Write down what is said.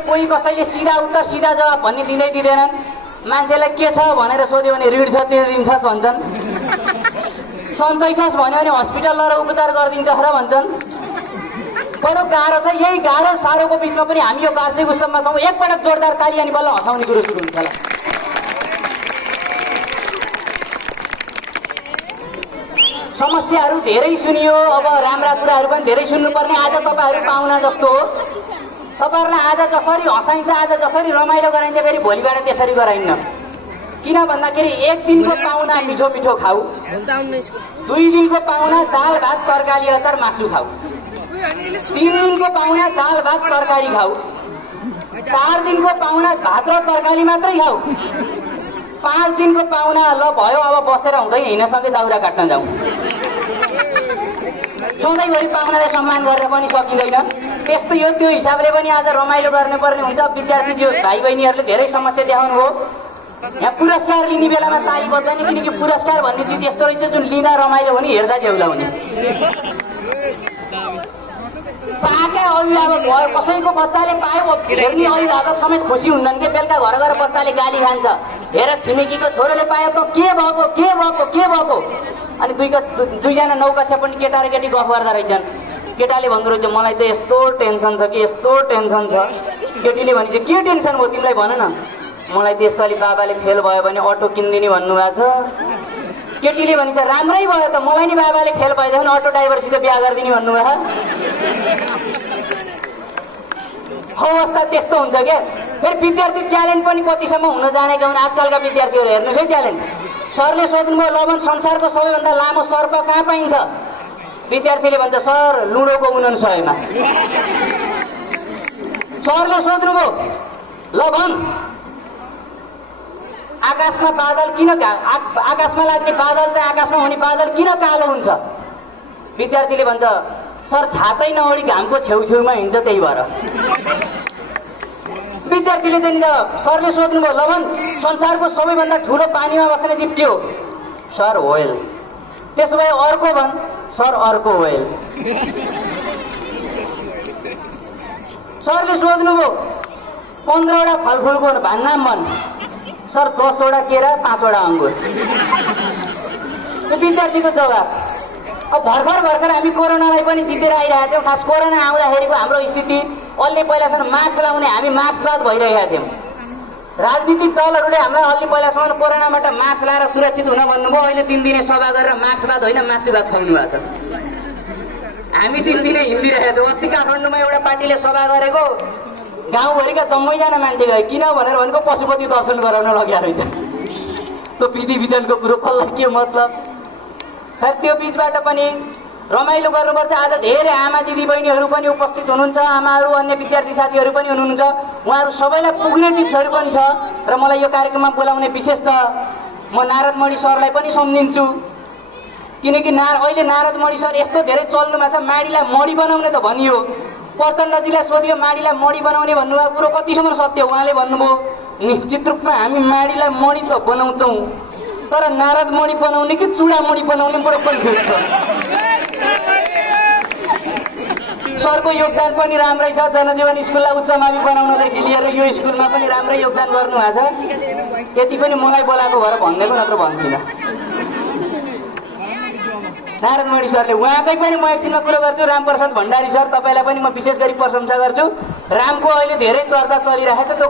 कोही कसैले सिधा उत्तर सिधा जवाब भन्ने दिँदैनन्। मान्छेलाई के छ भनेर सोध्यो भने ऋण छ त्यो दिन्छस् भन्छन्। सन्चै छस् भन्यो भने हस्पिटल लगेर उपचार गरिदिन्छ र भन्छन्। बडो गाह्रो छ। यही गाह्रो साह्रोको बिचमा पनि हामी यो वार्षिक उत्सवमा छौँ। एकपटक जोरदार ताली अनि बल्ल हँसाउने कुरो सुरु हुन्छ। समस्याहरू धेरै सुनियो, अब राम्रा कुराहरू पनि धेरै सुन्नुपर्ने। आज तपाईँहरू पाहुना जस्तो हो। तपाईँहरूलाई आज जसरी हँसाइन्छ, आज जसरी रमाइलो गराइन्छ, फेरि भोलिबाट त्यसरी गराइन्न। किन भन्दाखेरि एक दिनको पाहुना मिठो मिठो खाऊ, 2 दिनको पाहुना दाल भात तरकारी अचार मासु खाऊ, 3 दिनको पाहुना दाल भात तरकारी खाऊ, 4 दिनको पाहुना भात र तरकारी मात्रै खाऊ, 5 दिनको पाहुना ल भयो अब बसेर हुँदैन हिँड्नसँगै दाउरा काट्न जाउँ। सधैँभरि पाहुनालाई सम्मान गरेर पनि सकिँदैन। त्यस्तो यो त्यो हिसाबले पनि आज रमाइलो गर्नुपर्ने हुन्छ। विद्यार्थी भाइ बहिनीहरूले धेरै समस्या देखाउनु हो। यहाँ पुरस्कार लिने बेलामा ताली बज्दैन, किनकि पुरस्कार भन्ने चिज यस्तो रहेछ जुन लिँदा रमाइलो हुने, हेर्दा जेउला हुने। पाएका अभिभावक घर कसैको बच्चाले पायो हेर्ने अभिभावक समेत खुसी हुन्छन् कि बेलुका घर गएर बच्चाले गाली खान्छ। हेर छिमेकीको छोरोले पायो त के भएको के भएको के भएको। अनि दुईजना 9 कक्षा पनि केटा र केटी गफ गर्दा रहेछन्। केटाले भन्दो रहेछ मलाई त यस्तो टेन्सन छ कि यस्तो टेन्सन छ। केटीले भनिन्छ के टेन्सन भयो तिमीलाई भन न। मलाई त यसपालि बाबाले फेल भयो भने अटो किनिदिने भन्नुभएको छ। केटीले भनिन्छ राम्रै भयो त, मलाई नि बाबाले फेल भएदेखि अटो ड्राइभरसित बिहा गरिदिने भन्नुभयो। अवस्था त्यस्तो हुन्छ क्या। फेरि विद्यार्थी ट्यालेन्ट पनि कतिसम्म हुन जानेका हुन् आजकलका विद्यार्थीहरू। हेर्नुहोस् है ट्यालेन्ट। सरले सोध्नुभयो लवन संसारको सबैभन्दा लामो सर्प कहाँ पाइन्छ? विद्यार्थीले भन्छ सर लुडोको 99 मा। सरले सोध्नुभयो लवन आकाशमा बादल किन आकाशमा लाग्ने बादल चाहिँ आकाशमा हुने बादल किन कालो हुन्छ? विद्यार्थीले भन्छ सर छातै नओढी घामको छेउछेउमा हिँड्छ त्यही भएर। विद्यार्थीले चाहिँ सरले सोध्नुभयो लवन संसारको सबैभन्दा ठुलो पानीमा बस्ने जीव के हो? Sir whale. त्यसो भए अर्को भन्। सर अर्को व्हेल। सरले सोध्नुभयो 15वटा फलफुलको नाम भन्। सर 10वटा केरा 5वटा अङ्गुर। विद्यार्थीको जवाब। अब भर्खर हामी कोरोनालाई पनि जितेर आइरहेका थियौँ। खास कोरोना आउँदाखेरिको हाम्रो स्थिति अलि पहिलासम्म मास्क लाउने हामी मास्कवाद भइरहेका थियौँ। राजनीतिक दलहरूले हामीलाई अलि पहिलासम्म कोरोनाबाट मास्क लाएर सुरक्षित हुन भन्नुभयो। अहिले 3 दिने सभा गरेर मास्कवाद होइन मासुवाद खुवाउनु भएको छ। हामी 3 दिने हिँडिरहेका थियौँ। अस्ति काठमाडौँमा एउटा पार्टीले सभा गरेको गाउँभरिका जम्मैजना मान्छे गए। किन भनेर भनेको पशुपति दर्शन गराउन लग्या रहेछ। त्यो विधि विधानको कुरो कसलाई के मतलब। खैर त्यो बिचबाट पनि रमाइलो गर्नुपर्छ। आज धेरै आमा दिदी बहिनीहरू पनि उपस्थित हुनुहुन्छ। आमाहरू अन्य विद्यार्थी साथीहरू पनि हुनुहुन्छ। उहाँहरू सबैलाई पुग्ने टिप्सहरू पनि छ र मलाई यो कार्यक्रममा बोलाउने विशेष त म नारद मणि सरलाई पनि सम्झिन्छु। किनकि अहिले नारद मणि सर यस्तो धेरै चल्नुमा छ। माडीलाई मडी बनाउने त भनियो। प्रचण्डजीलाई सोधियो माडीलाई मडी बनाउने भन्नुभएको कुरो कतिसम्म सत्य? उहाँले भन्नुभयो निश्चित रूपमा हामी माडीलाई मडी त बनाउँछौँ, तर नारद मणि बनाउने कि चुडा मणि बनाउने बडो कन्फ्युज छ। सरको योगदान पनि राम्रै छ। जनजीवन स्कुललाई उच्च मावि बनाउनदेखि लिएर यो स्कुलमा पनि राम्रै योगदान गर्नुभएको छ। यति पनि मलाई बोलाएको भएर भनिदिएको, नत्र भन्दिनँ। नारद मणि सरले उहाँकै पनि म एकछिनमा कुरो गर्छु। रामप्रसाद भण्डारी सर तपाईँलाई पनि म विशेष गरी प्रशंसा गर्छु। रामको अहिले धेरै चर्चा चलिरहेको छ।